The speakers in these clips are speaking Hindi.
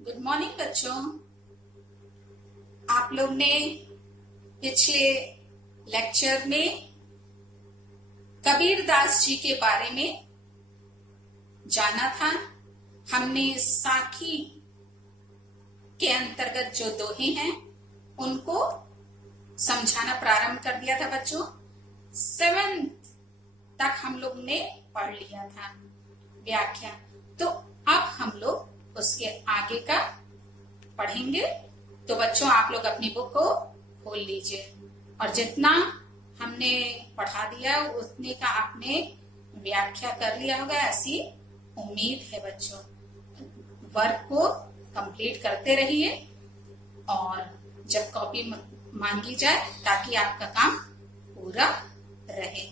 गुड मॉर्निंग बच्चों। आप लोग ने पिछले लेक्चर में कबीरदास जी के बारे में जाना था। हमने साखी के अंतर्गत जो दोहे हैं उनको समझाना प्रारंभ कर दिया था बच्चों। 7th तक हम लोग ने पढ़ लिया था व्याख्या। तो अब हम लोग उसके आगे का पढ़ेंगे। तो बच्चों आप लोग अपनी बुक को खोल लीजिए और जितना हमने पढ़ा दिया उतने का आपने व्याख्या कर लिया होगा, ऐसी उम्मीद है बच्चों। वर्क को कंप्लीट करते रहिए और जब कॉपी मांगी जाए ताकि आपका काम पूरा रहे।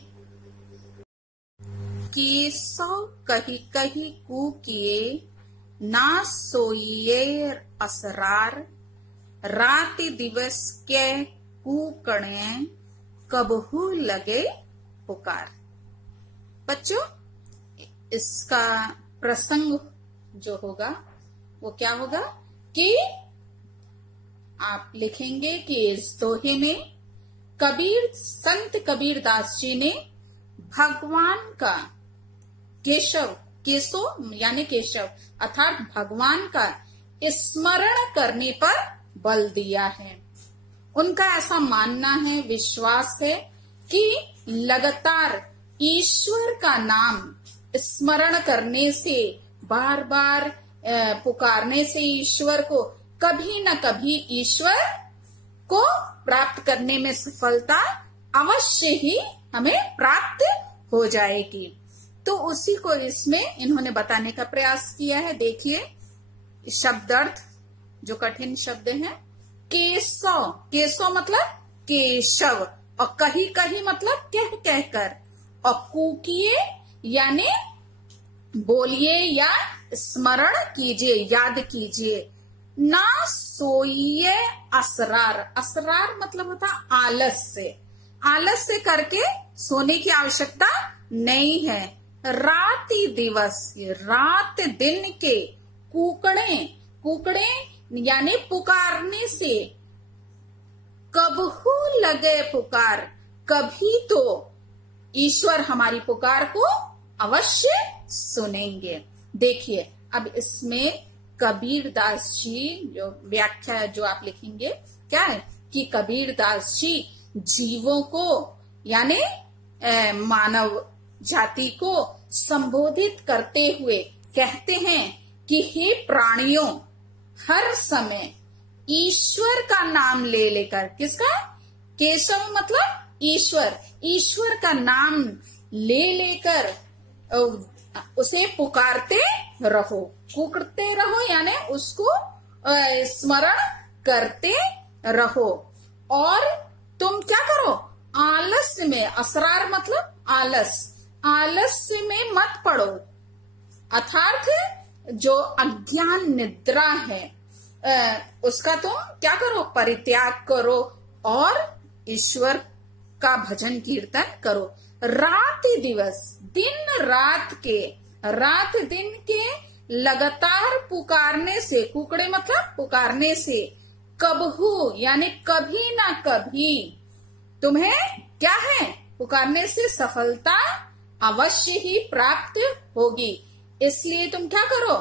केसौ कही कही कू किए ना सोइए असरार, रात दिवस के कूकणे कबहू लगे पुकार। बच्चों इसका प्रसंग जो होगा वो क्या होगा कि आप लिखेंगे कि इस दोहे में संत कबीरदास जी ने भगवान का केशव यानी केशव अर्थात भगवान का स्मरण करने पर बल दिया है। उनका ऐसा मानना है, विश्वास है कि लगातार ईश्वर का नाम स्मरण करने से, बार बार पुकारने से ईश्वर को कभी न कभी ईश्वर को प्राप्त करने में सफलता अवश्य ही हमें प्राप्त हो जाएगी। तो उसी को इसमें इन्होंने बताने का प्रयास किया है। देखिए शब्द अर्थ जो कठिन शब्द है। केसव मतलब केशव, और कही कही मतलब कह कहकर, और कूकिए यानी बोलिए या स्मरण कीजिए, याद कीजिए। ना सोइए असरार, असरार मतलब होता आलस्य, आलस्य करके सोने की आवश्यकता नहीं है। राति दिवस, रात दिन के, कूकड़े यानी पुकारने से, कबहू लगे पुकार, कभी तो ईश्वर हमारी पुकार को अवश्य सुनेंगे। देखिए अब इसमें कबीरदास जी जो व्याख्या जो आप लिखेंगे क्या है कि कबीरदास जी जीवों को यानी मानव जाति को संबोधित करते हुए कहते हैं कि हे प्राणियों, हर समय ईश्वर का नाम ले लेकर, किसका? केशव मतलब ईश्वर, ईश्वर का नाम ले लेकर उसे पुकारते रहो, कूकते रहो यानी उसको स्मरण करते रहो। और तुम क्या करो? आलस्य में, असरार मतलब आलस्य में मत पड़ो, अर्थात जो अज्ञान निद्रा है उसका तुम क्या करो? परित्याग करो और ईश्वर का भजन कीर्तन करो। रात दिवस, दिन रात दिन के लगातार पुकारने से, कुकड़े मतलब पुकारने से, कबहू यानी कभी ना कभी तुम्हें क्या है? पुकारने से सफलता अवश्य ही प्राप्त होगी। इसलिए तुम क्या करो?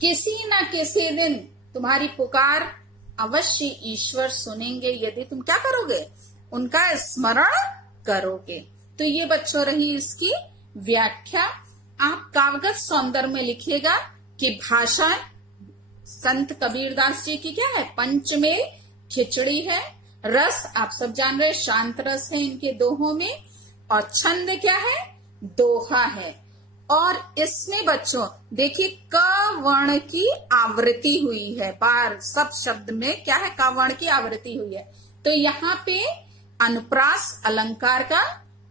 किसी न किसी दिन तुम्हारी पुकार अवश्य ईश्वर सुनेंगे यदि तुम क्या करोगे? उनका स्मरण करोगे। तो ये बच्चों रही इसकी व्याख्या। आप कागज सौंदर्य में लिखिएगा कि भाषा संत कबीरदास जी की क्या है? पंचमेल खिचड़ी है। रस आप सब जान रहे, शांत रस है इनके दोहों में। और छंद क्या है? दोहा है। और इसमें बच्चों देखिए क वर्ण की आवृत्ति हुई है, बार सब शब्द में क्या है? क वर्ण की आवृत्ति हुई है। तो यहाँ पे अनुप्रास अलंकार का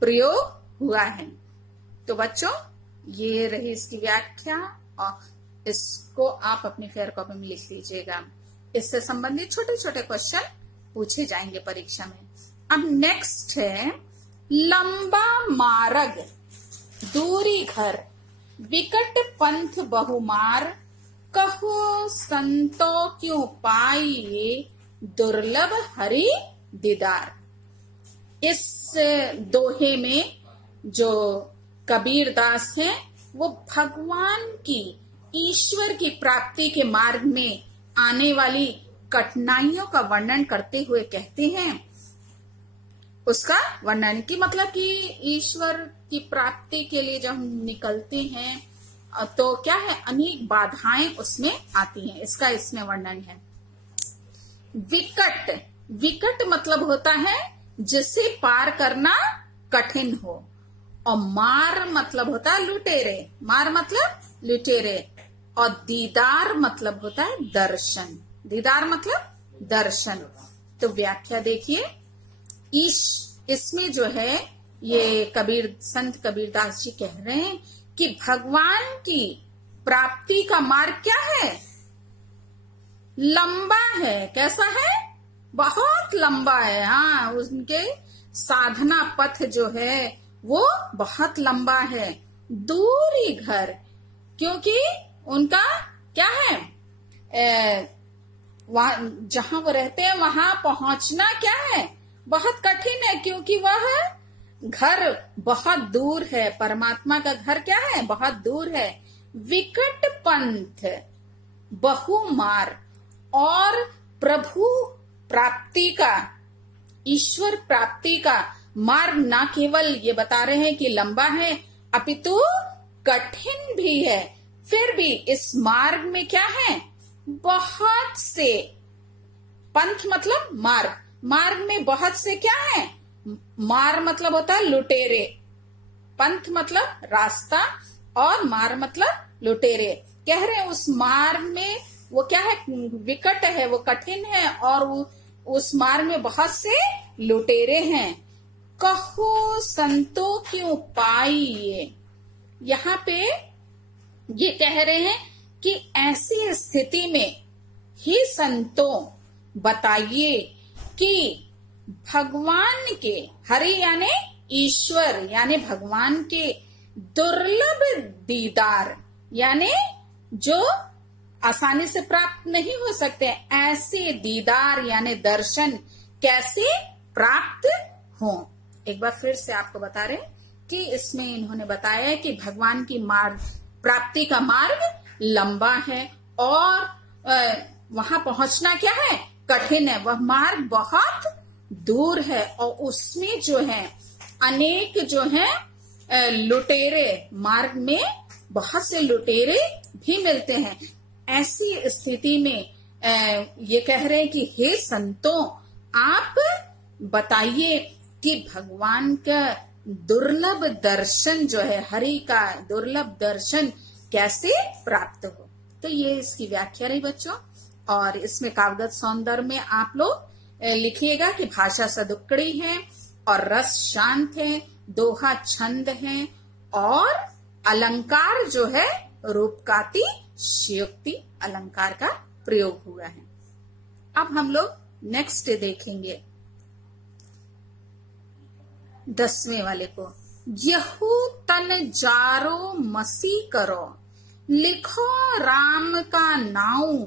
प्रयोग हुआ है। तो बच्चों ये रही इसकी व्याख्या और इसको आप अपनी फेयर कॉपी में लिख लीजिएगा। इससे संबंधित छोटे छोटे क्वेश्चन पूछे जाएंगे परीक्षा में। अब नेक्स्ट है लंबा मार्ग दूरी घर, विकट पंथ बहुमार, कहो संतों क्यों पाइए दुर्लभ हरि दीदार। इस दोहे में जो कबीरदास हैं वो भगवान की, ईश्वर की प्राप्ति के मार्ग में आने वाली कठिनाइयों का वर्णन करते हुए कहते हैं, उसका वर्णन की मतलब कि ईश्वर की प्राप्ति के लिए जब हम निकलते हैं तो क्या है, अनेक बाधाएं उसमें आती हैं, इसका इसमें वर्णन है। विकट, विकट मतलब होता है जिसे पार करना कठिन हो, और मार मतलब होता है लुटेरे, मार मतलब लुटेरे, और दीदार मतलब होता है दर्शन, दीदार मतलब दर्शन। तो व्याख्या देखिए, इसमें जो है ये संत कबीरदास जी कह रहे हैं कि भगवान की प्राप्ति का मार्ग क्या है, लंबा है। कैसा है, बहुत लंबा है। हाँ, उनके साधना पथ जो है वो बहुत लंबा है। दूरी घर, क्योंकि उनका क्या है, जहां वो रहते हैं वहां पहुंचना क्या है, बहुत कठिन है, क्योंकि वह घर बहुत दूर है। परमात्मा का घर क्या है, बहुत दूर है। विकट पंथ बहुमार, और प्रभु प्राप्ति का, ईश्वर प्राप्ति का मार्ग न केवल ये बता रहे हैं कि लंबा है, अपितु कठिन भी है। फिर भी इस मार्ग में क्या है, बहुत से, पंथ मतलब मार्ग, मार्ग में बहुत से क्या है, मार मतलब होता है लुटेरे, पंथ मतलब रास्ता, और मार मतलब लुटेरे। कह रहे हैं उस मार्ग में वो क्या है, विकट है, वो कठिन है, और उस मार्ग में बहुत से लुटेरे हैं। कहो संतों क्यों पाइए, यहाँ पे ये कह रहे हैं कि ऐसी स्थिति में ही संतों बताइए कि भगवान के, हरि यानी ईश्वर यानी भगवान के दुर्लभ दीदार, यानी जो आसानी से प्राप्त नहीं हो सकते, ऐसे दीदार यानी दर्शन कैसे प्राप्त हो। एक बार फिर से आपको बता रहे कि इसमें इन्होंने बताया कि भगवान की मार्ग, प्राप्ति का मार्ग लंबा है, और वहां पहुंचना क्या है, कठिन है। वह मार्ग बहुत दूर है, और उसमें जो है अनेक जो है लुटेरे, मार्ग में बहुत से लुटेरे भी मिलते हैं। ऐसी स्थिति में ये कह रहे हैं कि हे संतों, आप बताइए कि भगवान का दुर्लभ दर्शन जो है, हरि का दुर्लभ दर्शन कैसे प्राप्त हो। तो ये इसकी व्याख्या रही बच्चों। और इसमें काव्यगत सौंदर्य में आप लोग लिखिएगा कि भाषा सदुक्कड़ी है, और रस शांत है, दोहा छंद है, और अलंकार जो है रूपकाती शयोक्ति अलंकार का प्रयोग हुआ है। अब हम लोग नेक्स्ट देखेंगे 10वें वाले को। यहू तन जारो मसी करो, लिखो राम का नाऊ,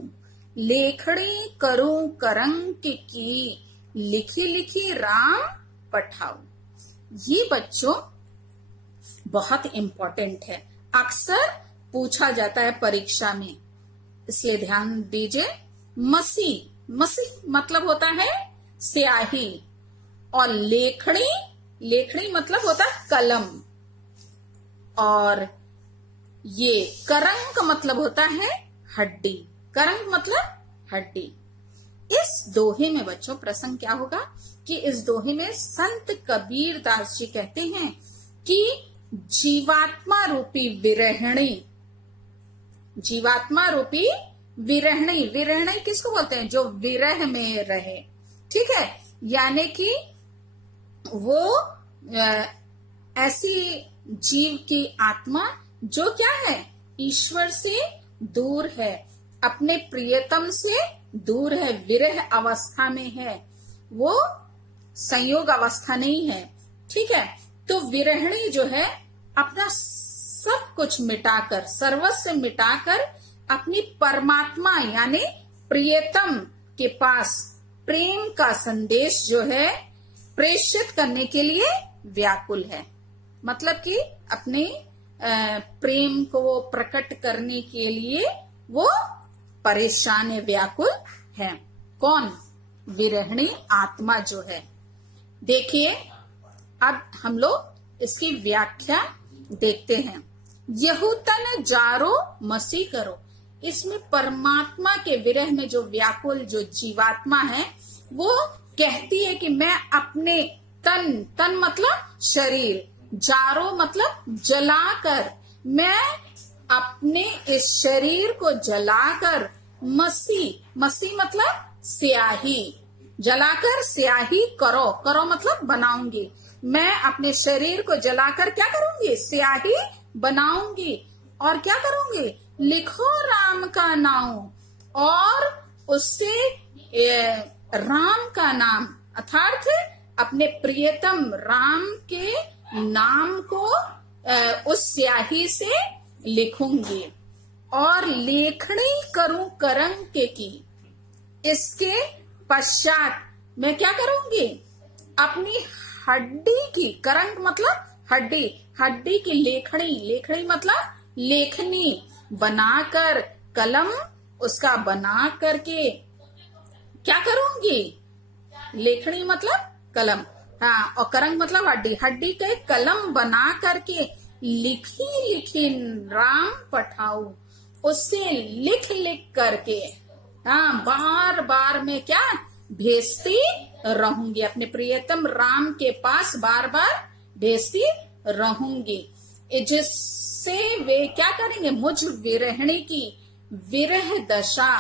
लेखड़ी करूं करंक की, लिखी लिखी राम पठाओ। ये बच्चों बहुत इम्पोर्टेंट है, अक्सर पूछा जाता है परीक्षा में, इसलिए ध्यान दीजिए। मसी, मसी मतलब होता है स्याही, और लेखड़ी, लेखड़ी मतलब होता है कलम, और ये करंक मतलब होता है हड्डी, करंक मतलब हड्डी। इस दोहे में बच्चों प्रसंग क्या होगा कि इस दोहे में संत कबीर दास जी कहते हैं कि जीवात्मा रूपी विरहिणी, जीवात्मा रूपी विरहिणी, विरहिणी किसको बोलते हैं, जो विरह में रहे, ठीक है, यानी कि वो ऐसी जीव की आत्मा जो क्या है, ईश्वर से दूर है, अपने प्रियतम से दूर है, विरह अवस्था में है, वो संयोग अवस्था नहीं है, ठीक है। तो विरहिणी जो है अपना सब कुछ मिटाकर, सर्वस्व मिटाकर अपनी परमात्मा यानी प्रियतम के पास प्रेम का संदेश जो है प्रेषित करने के लिए व्याकुल है। मतलब कि अपने प्रेम को वो प्रकट करने के लिए वो परेशान है, व्याकुल है। कौन? विरहिणी आत्मा जो है। देखिए अब हम लोग इसकी व्याख्या देखते हैं। यहूतन जारो मसी करो, इसमें परमात्मा के विरह में जो व्याकुल जो जीवात्मा है वो कहती है कि मैं अपने तन मतलब शरीर, जारो मतलब जलाकर, मैं अपने इस शरीर को जलाकर मसी मतलब स्याही, जलाकर स्याही करो मतलब बनाऊंगी। मैं अपने शरीर को जलाकर क्या करूंगी? स्याही बनाऊंगी। और क्या करूंगी? लिखो राम का नाम, और उससे राम का नाम अर्थात अपने प्रियतम राम के नाम को उस स्याही से लिखूंगी। और लेखनी करूं करंग की, इसके पश्चात मैं क्या करूंगी? अपनी हड्डी की, करंग मतलब हड्डी की लेखनी मतलब लेखनी बनाकर, कलम उसका बना करके क्या करूंगी? लेखनी मतलब कलम, हाँ, और करंग मतलब हड्डी के कलम बना करके लिखी राम पठाऊ, उससे लिख करके, हाँ, बार मैं क्या भेजती रहूंगी, अपने प्रियतम राम के पास बार भेजती रहूंगी, जिससे वे क्या करेंगे? मुझ विरहिणी की विरह दशा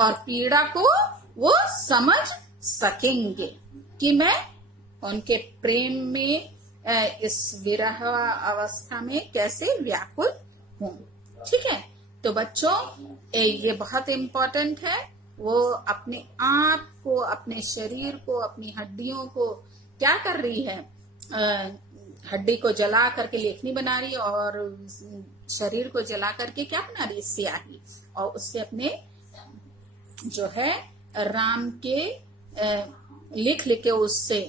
और पीड़ा को वो समझ सकेंगे कि मैं उनके प्रेम में इस विरह अवस्था में कैसे व्याकुल हूँ। ठीक है, तो बच्चों ये बहुत इम्पोर्टेंट है। वो अपने आप को, अपने शरीर को, अपनी हड्डियों को क्या कर रही है? हड्डी को जला करके लेखनी बना रही है, और शरीर को जला करके क्या बना रही है? स्याही। और उससे अपने जो है राम के लिख के उससे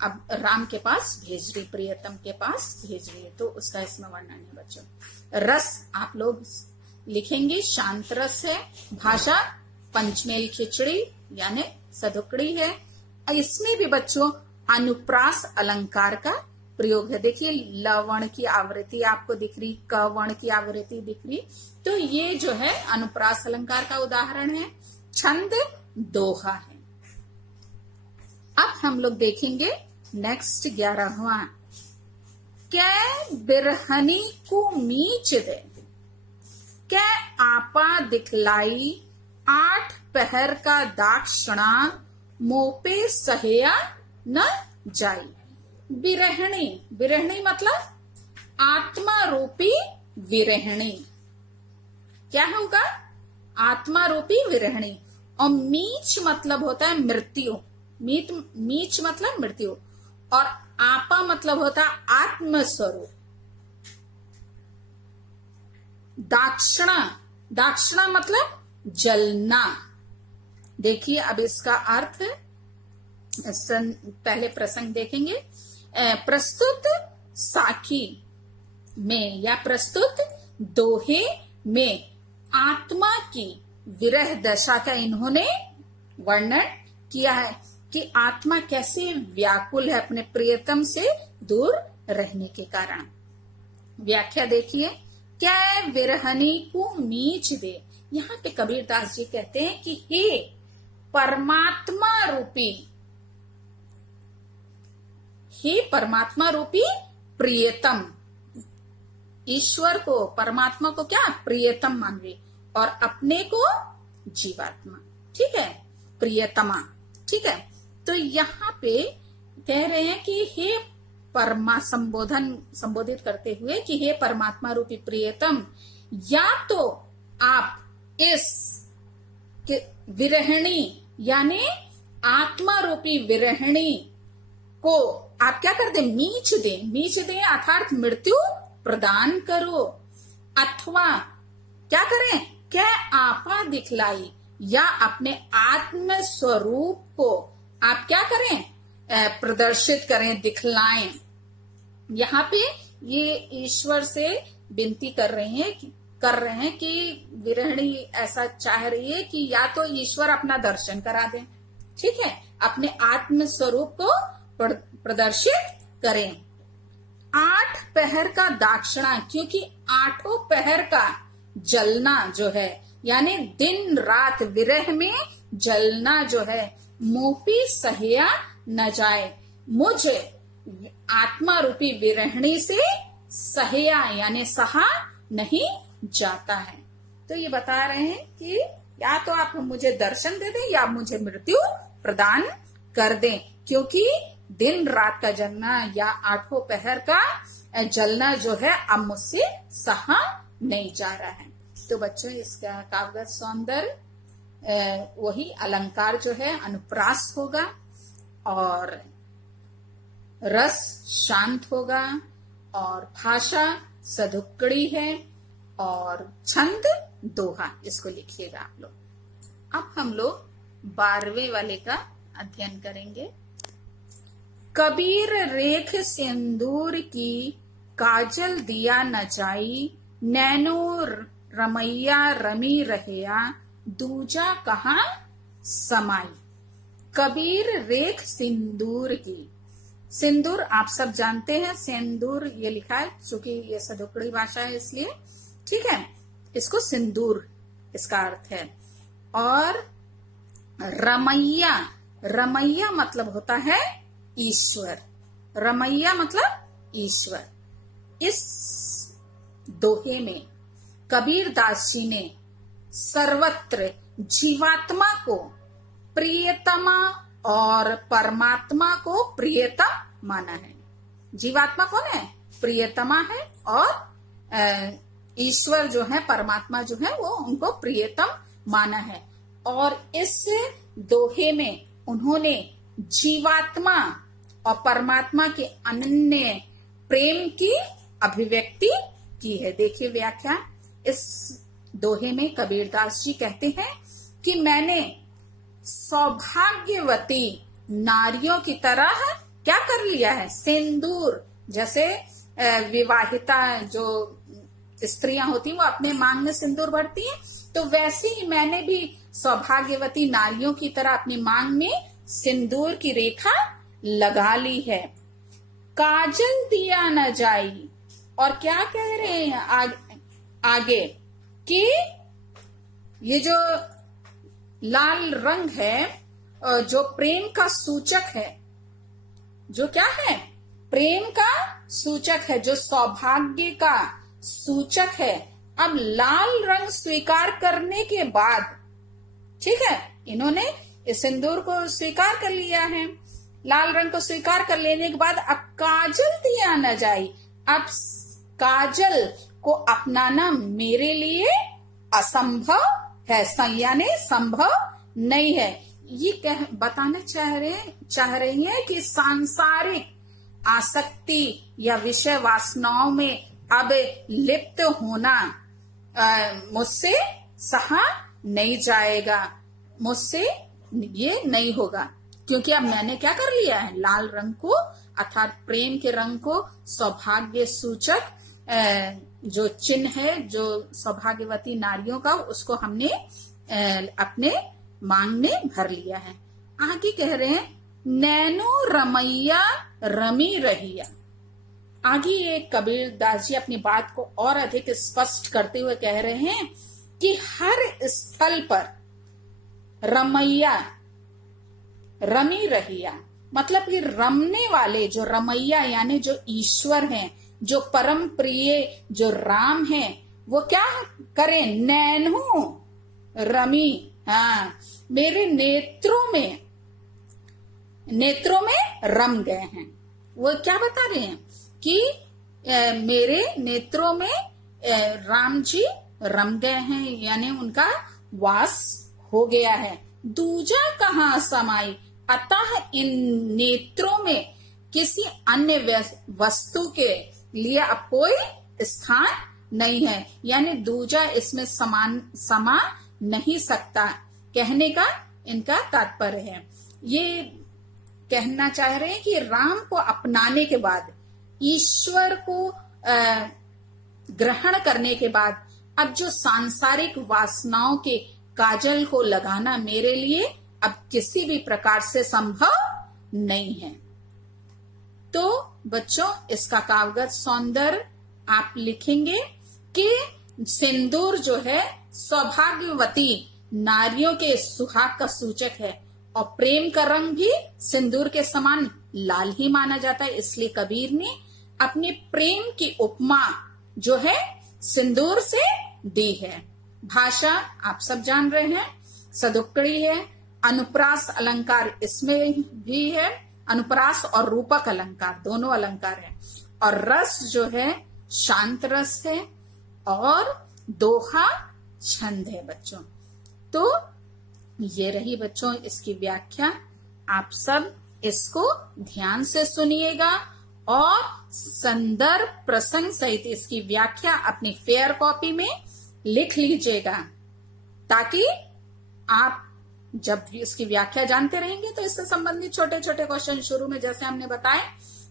अब राम के पास भेज रही, प्रियतम के पास भेज रही है। तो उसका इसमें वर्णन है बच्चों। रस आप लोग लिखेंगे, शांत रस है। भाषा पंचमेल खिचड़ी यानी सधुकड़ी है। इसमें भी बच्चों अनुप्रास अलंकार का प्रयोग है। देखिए लवण की आवृत्ति आपको दिख रही, कवण की आवृत्ति दिख रही, तो ये जो है अनुप्रास अलंकार का उदाहरण है। छंद दोहा है। अब हम लोग देखेंगे नेक्स्ट 11वां। कै बिरहनी को मीच दे, कै आपा दिखलाई 8 पहर का दाक्षिणा, मोपे सहेया न जाई। बिरहणी मतलब आत्मा रूपी विरहणी। क्या होगा? आत्मा रूपी विरहणी। और मीच मतलब होता है मृत्यु। मीच मतलब मृत्यु, और आपा मतलब होता है आत्मस्वरूप। दाक्षिणा मतलब जलना। देखिए अब इसका अर्थ पहले प्रसंग देखेंगे। प्रस्तुत साखी में या प्रस्तुत दोहे में आत्मा की विरह दशा का इन्होंने वर्णन किया है कि आत्मा कैसे व्याकुल है अपने प्रियतम से दूर रहने के कारण। व्याख्या देखिए। क्या विरहनी को मीच दे, यहाँ पे कबीरदास जी कहते हैं कि हे परमात्मा रूपी प्रियतम, ईश्वर को, परमात्मा को क्या प्रियतम मान रही, और अपने को जीवात्मा। ठीक है, प्रियतमा। ठीक है, तो यहाँ पे कह रहे हैं कि हे संबोधित करते हुए कि हे परमात्मा रूपी प्रियतम, या तो आप इस विरहिणी यानी आत्मा रूपी विरहिणी को आप क्या कर दे? मीच दे अर्थात मृत्यु प्रदान करो, अथवा क्या करें? कै आपा दिखलाई, या अपने आत्म स्वरूप को आप क्या करें, प्रदर्शित करें, दिखलाएं। यहाँ पे ये ईश्वर से विनती कर रहे हैं कि विरहिणी ऐसा चाह रही है कि या तो ईश्वर अपना दर्शन करा दें, ठीक है, अपने आत्म स्वरूप को प्रदर्शित करें। 8 पहर का दाक्षिणा, क्योंकि 8 पहर का जलना जो है, यानी दिन रात विरह में जलना जो है, मोपी सहया न जाए, मुझे आत्मा रूपी विरहिणी से सहया यानी सहा नहीं जाता है। तो ये बता रहे हैं कि या तो आप मुझे दर्शन दे दें या मुझे मृत्यु प्रदान कर दें, क्योंकि दिन रात का जलना या 8 पहर का जलना जो है अब मुझसे सहा नहीं जा रहा है। तो बच्चों, इसका काव्यगत सौंदर्य वही अलंकार जो है अनुप्रास होगा, और रस शांत होगा, और भाषा सधुक्कड़ी है, और छंद दोहा। इसको लिखिएगा आप लोग। अब हम लोग 12वें वाले का अध्ययन करेंगे। कबीर रेख सिंदूर की काजल दिया न जाई, नैनो रमैया रमी रहया, दूजा कहाँ समाई। कबीर रेख सिंदूर की, सिंदूर आप सब जानते हैं, सिंदूर ये लिखा है क्योंकि ये सधुकड़ी भाषा है इसलिए, ठीक है, इसको सिंदूर इसका अर्थ है। और रमैया, रमैया मतलब होता है ईश्वर, रमैया मतलब ईश्वर। इस दोहे में कबीर दास जी ने सर्वत्र जीवात्मा को प्रियतमा और परमात्मा को प्रियतम माना है। जीवात्मा कौन है? प्रियतमा है, और ईश्वर जो है, परमात्मा जो है, वो उनको प्रियतम माना है। और इस दोहे में उन्होंने जीवात्मा और परमात्मा के अनन्य प्रेम की अभिव्यक्ति की है। देखिए व्याख्या, इस दोहे में कबीरदास जी कहते हैं कि मैंने सौभाग्यवती नारियों की तरह क्या कर लिया है, सिंदूर, जैसे विवाहिता जो स्त्रियां होती वो अपने मांग में सिंदूर भरती हैं, तो वैसे ही मैंने भी सौभाग्यवती नारियों की तरह अपनी मांग में सिंदूर की रेखा लगा ली है। काजल दिया न जाई, और क्या कह रहे हैं आगे कि ये जो लाल रंग है जो प्रेम का सूचक है, जो क्या है, प्रेम का सूचक है, जो सौभाग्य का सूचक है। अब लाल रंग स्वीकार करने के बाद, ठीक है, इन्होंने इस सिंदूर को स्वीकार कर लिया है, लाल रंग को स्वीकार कर लेने के बाद अब काजल दिया न जाए। अब काजल को अपनाना मेरे लिए असंभव है, यानी संभव नहीं है। ये बताना चाह रही है कि सांसारिक आसक्ति या विषय वासनाओं में अब लिप्त होना मुझसे सहा नहीं जाएगा, मुझसे ये नहीं होगा, क्योंकि अब मैंने क्या कर लिया है, लाल रंग को अर्थात प्रेम के रंग को सौभाग्य सूचक जो चिन्ह है, जो सौभाग्यवती नारियों का, उसको हमने अपने मांग में भर लिया है। आगे कह रहे हैं नैनो रमैया रमी रहिया। आगे ये कबीर दास जी अपनी बात को और अधिक स्पष्ट करते हुए कह रहे हैं कि हर स्थल पर रमैया रमी रहिया, मतलब कि रमने वाले जो रमैया यानी जो ईश्वर हैं, जो परम प्रिय जो राम हैं, वो क्या करें, नैनो रमी, हाँ, मेरे नेत्रों में रम गए हैं। वो क्या बता रहे हैं कि मेरे नेत्रों में राम जी रम गए हैं, यानी उनका वास हो गया है। दूजा कहाँ समाई, अतः इन नेत्रों में किसी अन्य वस्तु के लिए अब कोई स्थान नहीं है, यानी दूजा इसमें समा नहीं सकता, कहने का इनका तात्पर्य है। ये कहना चाह रहे हैं कि राम को अपनाने के बाद, ईश्वर को ग्रहण करने के बाद, अब जो सांसारिक वासनाओं के काजल को लगाना मेरे लिए अब किसी भी प्रकार से संभव नहीं है। तो बच्चों, इसका काव्यगत सौंदर्य आप लिखेंगे कि सिंदूर जो है सौभाग्यवती नारियों के सुहाग का सूचक है, और प्रेम का रंग भी सिंदूर के समान लाल ही माना जाता है। इसलिए कबीर ने अपने प्रेम की उपमा जो है सिंदूर से दी है। भाषा आप सब जान रहे हैं, सदुक्कड़ी है, अनुप्रास अलंकार इसमें भी है, अनुप्रास और रूपक अलंकार दोनों अलंकार है, और रस जो है शांत रस है, और दोहा छंद है बच्चों। तो ये रही बच्चों इसकी व्याख्या। आप सब इसको ध्यान से सुनिएगा और संदर्भ प्रसंग सहित इसकी व्याख्या अपनी फेयर कॉपी में लिख लीजिएगा, ताकि आप जब इसकी व्याख्या जानते रहेंगे तो इससे संबंधित छोटे छोटे क्वेश्चन शुरू में जैसे हमने बताए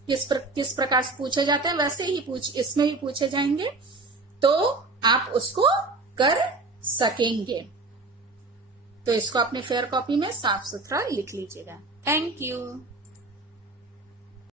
किस प्रकार से पूछे जाते हैं, वैसे ही इसमें भी पूछे जाएंगे, तो आप उसको कर सकेंगे। तो इसको अपने फेयर कॉपी में साफ सुथरा लिख लीजिएगा। Thank you.